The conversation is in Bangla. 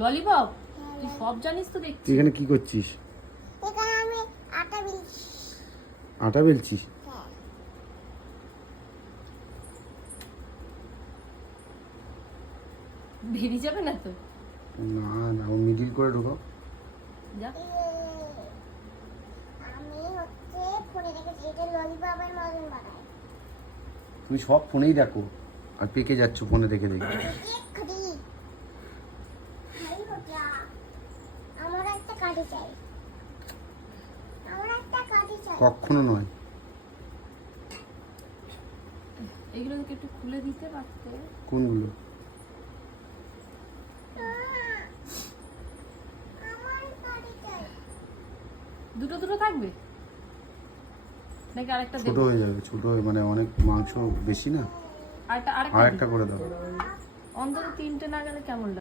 ললিপপ তুই সব জানিস তো দেখছি। তুই এখানে কি করছিস? এখানে আমি আটা বেলছি। আটা বেলছিস? হ্যাঁ। বেরিয়ে যাবে না তো? না না, ও মিডিল করে ঢোকাও। যা। আমি হচ্ছে ফোনে দেখেছি এটা ললিপপের মতন বানায়। তুমি সব ফোনেই দেখো আর পেকে যাচ্ছ ফোনে দেখে দেখে। খালি হচ্ছে আমার একটা কাঠি চাই। আমার একটা কাঠি চাই। কখনো নয়। এগুলো একটু খুলে দিতে পারতে। কোনগুলো? আমার কাঠি চাই। দুটো দুটো থাকবে নাকি আরেকটা ছোট দেবো? হয়ে যাবে, ছোট হয়ে মানে অনেক মাংস বেশি না, আরেকটা আর একটা করে দাও। অন্তত 3টে না গেলে কেমন লাগে?